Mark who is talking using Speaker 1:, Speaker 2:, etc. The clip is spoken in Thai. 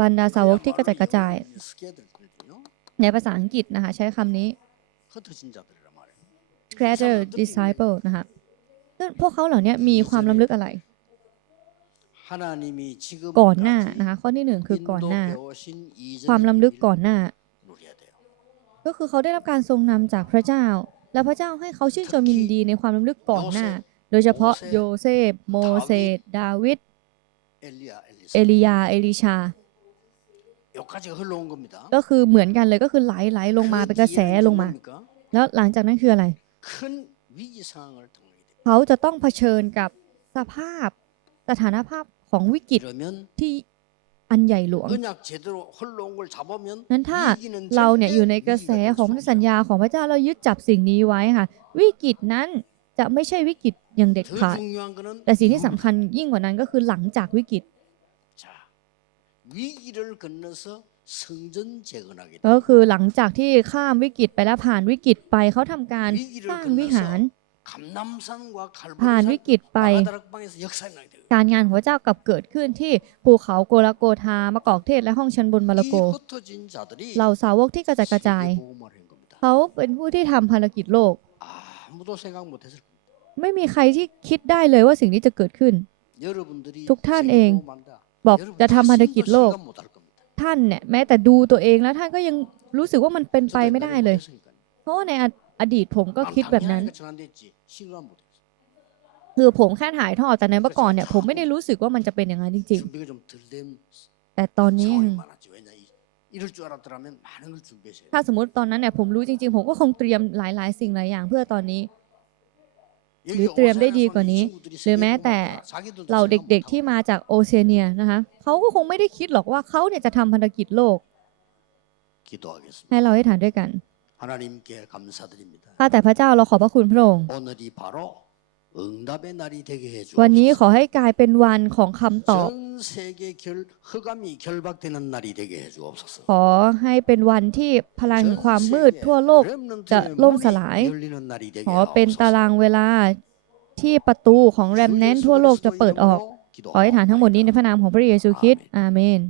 Speaker 1: บรรดาสาวกที่กระจัดกระจาย ในภาษาอังกฤษนะคะใช้คำนี้ scatter disciple นะคะพวกเขาเหล่านี้มีความล้ำลึกอะไร ก่อนหน้านะคะข้อที่หนึ่งคือก่อนหน้า ความล้ำลึกก่อนหน้า ก็คือเขาได้รับการทรงนำจากพระเจ้า และพระเจ้าให้เขาชื่นชมยินดีในความล้ำลึกก่อนหน้า โดยเฉพาะโยเซฟโมเสสดาวิด
Speaker 2: 엘리야, 엘리사.
Speaker 1: เอลียา เอลิชา
Speaker 2: 여기까지가 흘러온 겁니다.
Speaker 1: ก็คือเหมือนกันเลยก็คือไหลไหลลงมาเป็นกระแส
Speaker 2: 그 뒤에는
Speaker 1: ลงมา
Speaker 2: 뭡니까?
Speaker 1: แล้วหลังจากนั้นคืออะไร
Speaker 2: 큰 위기 상황을 당하게 돼요.
Speaker 1: เขาจะต้องเผชิญกับสภาพสถานภาพของวิกฤต
Speaker 2: 그러면
Speaker 1: ที่อันใหญ่หลวง
Speaker 2: 언약 제대로 흘러온 걸 잡으면
Speaker 1: นั้นถ้า
Speaker 2: 위기는
Speaker 1: เราเนี่ย
Speaker 2: 절대
Speaker 1: อยู่ในกระแส
Speaker 2: 위기가 될
Speaker 1: ของ
Speaker 2: 수
Speaker 1: พระสัญญาของพระเจ้าเรายึดจับสิ่งนี้ไว้ค่ะ วิกฤตนั้น จะไม่ใช่วิกฤตอย่างเด็ดขาด แต่สิ่งที่สำคัญยิ่งกว่านั้นก็คือหลังจากวิกฤตก็คือหลังจากที่ข้ามวิกฤตไปแล้วผ่านวิกฤตไปเขาทำการสร้างวิหาร ผ่านวิกฤตไป การงานของเจ้ากับเกิดขึ้นที่ภูเขาโกลาโกทามะกอกเทศและห้องชั้นบนมาลโกเหล่าสาวกที่กระจัดกระจาย เขาเป็นผู้ที่ทำภารกิจโลก ไม่มีใครที่คิดได้เลยว่าสิ่งนี้จะเกิดขึ้น ทุก
Speaker 2: ท่านเอง
Speaker 1: บอกจะทำพันธกิจโลก ท่านเนี่ยแม้แต่ดูตัวเองแล้วท่านก็ยังรู้สึกว่ามันเป็นไปไม่ได้เลย เพราะในอดีตผมก็คิดแบบนั้น คือผมแค่หายทอดแต่ในเมื่อก่อนเนี่ยผมไม่ได้รู้สึกว่ามันจะเป็นอย่างไรจริงๆ แต่ตอนนี้ ถ้าสมมติตอนนั้นเนี่ยผมรู้จริงๆ ผมก็คงเตรียมหลาย ๆ สิ่งหลายอย่างเพื่อตอนนี้ หรือเตรียมได้ดีกว่านี้ หรือแม้แต่เหล่าเด็กๆที่มาจากโอเชเนียนะคะเขาก็คงไม่ได้คิดหรอกว่าเขาเนี่ยจะทำพันธกิจโลก ให้เราให้ฐานด้วยกันข้าแต่พระเจ้าเราขอบพระคุณพระองค์วันนี้ขอให้กลายเป็นวันของคำตอบ ขอให้เป็นวันที่พลังความมืดทั่วโลกจะล่มสลาย ขอเป็นตารางเวลาที่ประตูของแรมแนนทั่วโลกจะเปิดออก ขอให้ฐานทั้งหมดนี้ในพระนามของพระเยซูคริสต์อาเมน